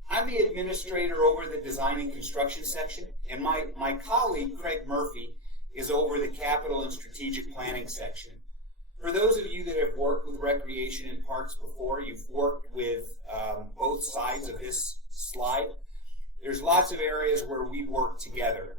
I'm the administrator over the design and construction section, and my colleague, Craig Murphy, is over the capital and strategic planning section. For those of you that have worked with recreation and parks before, you've worked with both sides of this slide. There's lots of areas where we work together.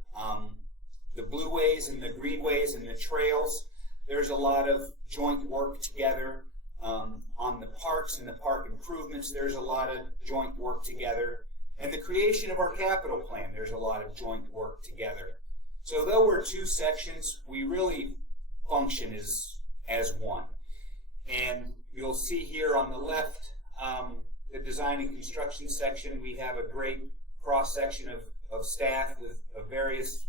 The blueways and the greenways and the trails, there's a lot of joint work together. On the parks and the park improvements, there's a lot of joint work together. And the creation of our capital plan, there's a lot of joint work together. So though we're two sections, we really function as one. And you'll see here on the left, the design and construction section, we have a great cross-section of staff with a various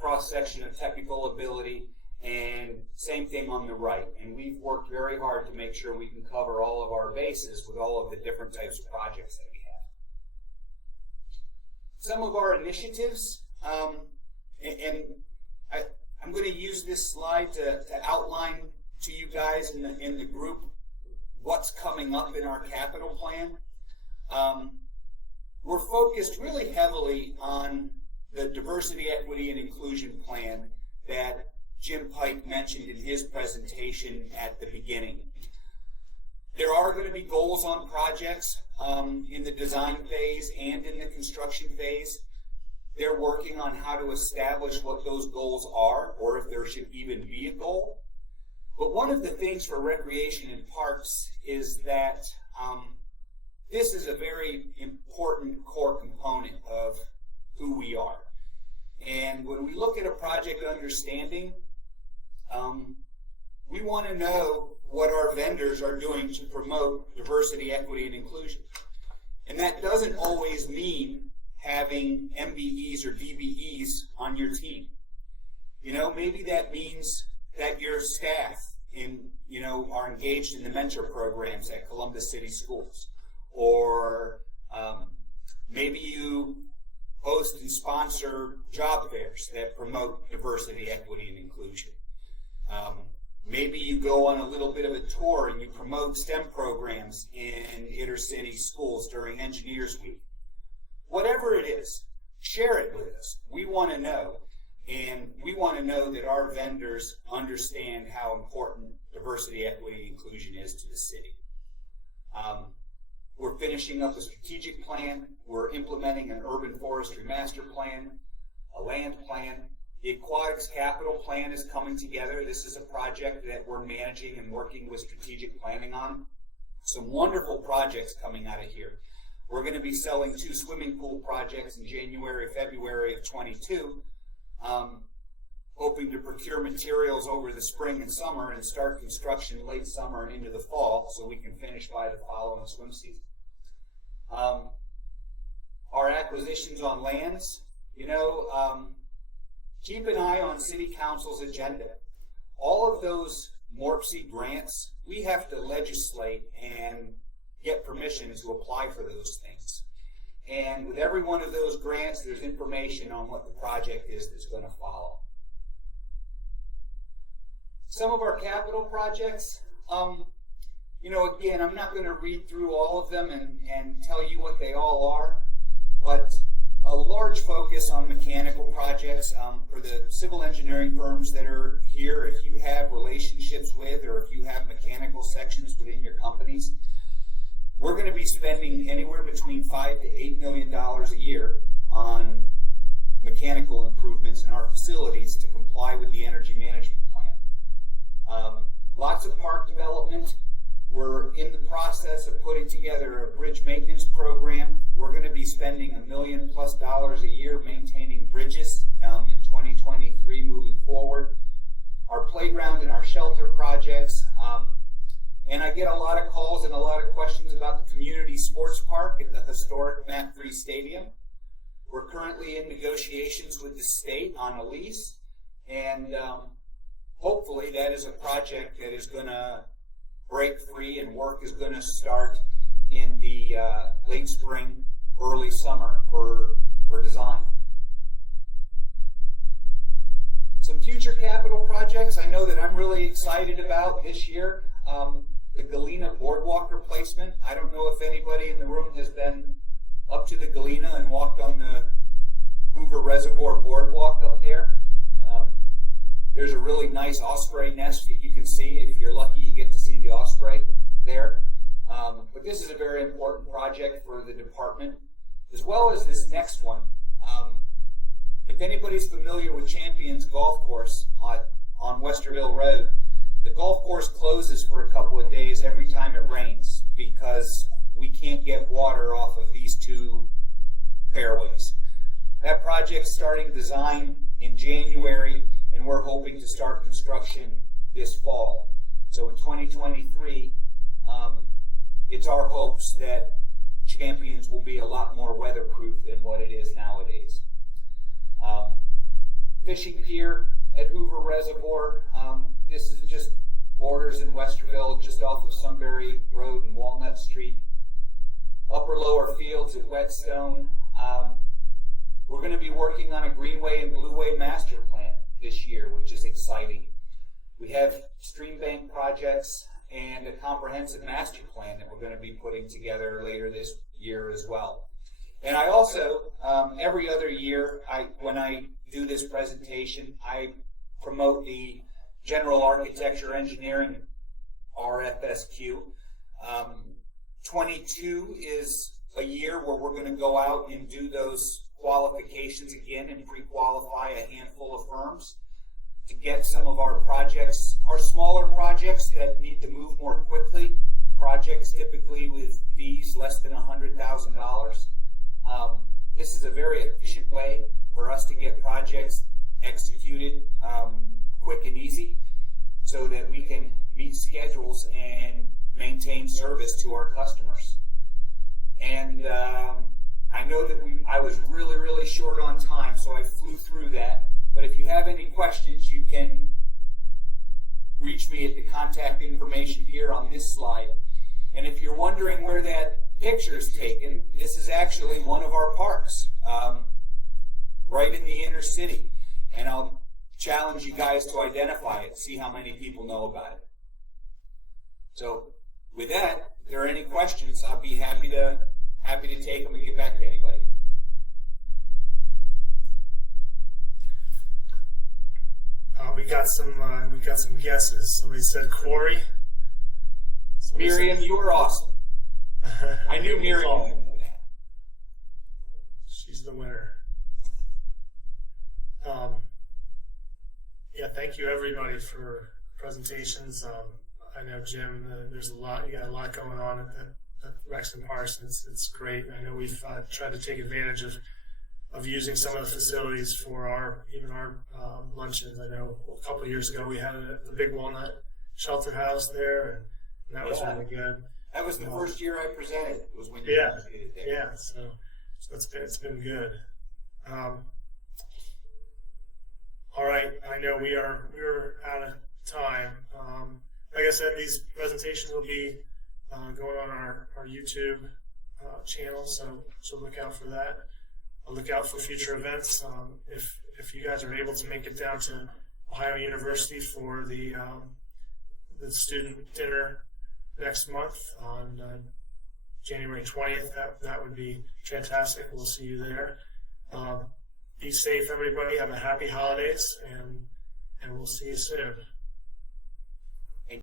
cross-section of technical ability, and same thing on the right. And we've worked very hard to make sure we can cover all of our bases with all of the different types of projects that we have. Some of our initiatives, and I'm going to use this slide to outline to you guys in the group what's coming up in our capital plan. We're focused really heavily on the diversity, equity, and inclusion plan that Jim Pike mentioned in his presentation at the beginning. There are going to be goals on projects in the design phase and in the construction phase. They're working on how to establish what those goals are, or if there should even be a goal. But one of the things for recreation and parks is that this is a very important core component of who we are. And when we look at a project understanding, we want to know what our vendors are doing to promote diversity, equity, and inclusion. And that doesn't always mean having MBEs or DBEs on your team. Maybe that means that your staff are engaged in the mentor programs at Columbus City Schools. Or maybe you host and sponsor job fairs that promote diversity, equity, and inclusion. Maybe you go on a little bit of a tour and you promote STEM programs in inner city schools during Engineers Week. Whatever it is, share it with us. We want to know. And we want to know that our vendors understand how important diversity, equity, and inclusion is to the city. We're finishing up a strategic plan. We're implementing an urban forestry master plan, a land plan. The aquatics capital plan is coming together. This is a project that we're managing and working with strategic planning on. Some wonderful projects coming out of here. We're going to be selling 2 swimming pool projects in January, February of 22. Hoping to procure materials over the spring and summer and start construction late summer and into the fall so we can finish by the following swim season. Our acquisitions on lands, keep an eye on City Council's agenda. All of those MORPC grants, we have to legislate and get permission to apply for those things. And with every one of those grants, there's information on what the project is that's going to follow. Some of our capital projects, again, I'm not going to read through all of them and tell you what they all are, but a large focus on mechanical projects for the civil engineering firms that are here. If you have relationships with, or if you have mechanical sections within your companies, we're going to be spending anywhere between $5 to $8 million a year on mechanical improvements in our facilities to comply with the energy management plan. Lots of park development. We're in the process of putting together a bridge maintenance program. We're going to be spending $1 million+ a year maintaining bridges in 2023 moving forward. Our playground and our shelter projects. And I get a lot of calls and a lot of questions about the community sports park at the historic Map 3 Stadium. We're currently in negotiations with the state on a lease, and hopefully that is a project that is going to break free and work is going to start in the late spring, early summer for design. Some future capital projects I know that I'm really excited about this year. The Galena Boardwalk replacement. I don't know if anybody in the room has been up to the Galena and walked on the Hoover Reservoir Boardwalk up there. There's a really nice osprey nest that you can see. If you're lucky, you get to see the osprey there. But this is a very important project for the department, as well as this next one. If anybody's familiar with Champions Golf Course on Westerville Road, the golf course closes for a couple of days every time it rains because we can't get water off of these two fairways. That project's starting design in January, and we're hoping to start construction this fall. So in 2023, it's our hopes that Champions will be a lot more weatherproof than what it is nowadays. Fishing pier at Hoover Reservoir. This is just borders in Westerville, just off of Sunbury Road and Walnut Street. Upper lower fields at Whetstone. We're going to be working on a Greenway and Blueway master plan this year, which is exciting. We have stream bank projects and a comprehensive master plan that we're going to be putting together later this year as well. And I also, every other year, when I do this presentation, I promote the General Architecture Engineering RFSQ. 22 is a year where we're going to go out and do those qualifications again and pre-qualify a handful of firms to get some of our projects, our smaller projects that need to move more quickly, projects typically with fees less than $100,000. This is a very efficient way for us to get projects executed quick and easy so that we can meet schedules and maintain service to our customers. And I know that I was really, really short on time, so I flew through that. But if you have any questions, you can reach me at the contact information here on this slide. And if you're wondering where that picture is taken, this is actually one of our parks, right in the inner city. And I'll challenge you guys to identify it, see how many people know about it. So with that, if there are any questions, I'll be happy to take them and get back to anybody. We got some guesses. Somebody said quarry. Miriam, you were awesome. I knew Miriam would know that. She's the winner. Yeah, thank you everybody for presentations. I know Jim, there's a lot. You got a lot going on at Rexton Parsons. It's great. I know we've tried to take advantage of using some of the facilities for our luncheons. I know a couple of years ago we had the Big Walnut Shelter House there, and that was really good. That was the first year I presented. It was when you presented there. Yeah. So it's been good. All right. I know we're out of time. Like I said, these presentations will be going on our YouTube channel, so look out for that. I'll look out for future events. If you guys are able to make it down to Ohio University for the student dinner next month on January 20th, that would be fantastic. We'll see you there. Be safe, everybody. Have a happy holidays, and we'll see you soon.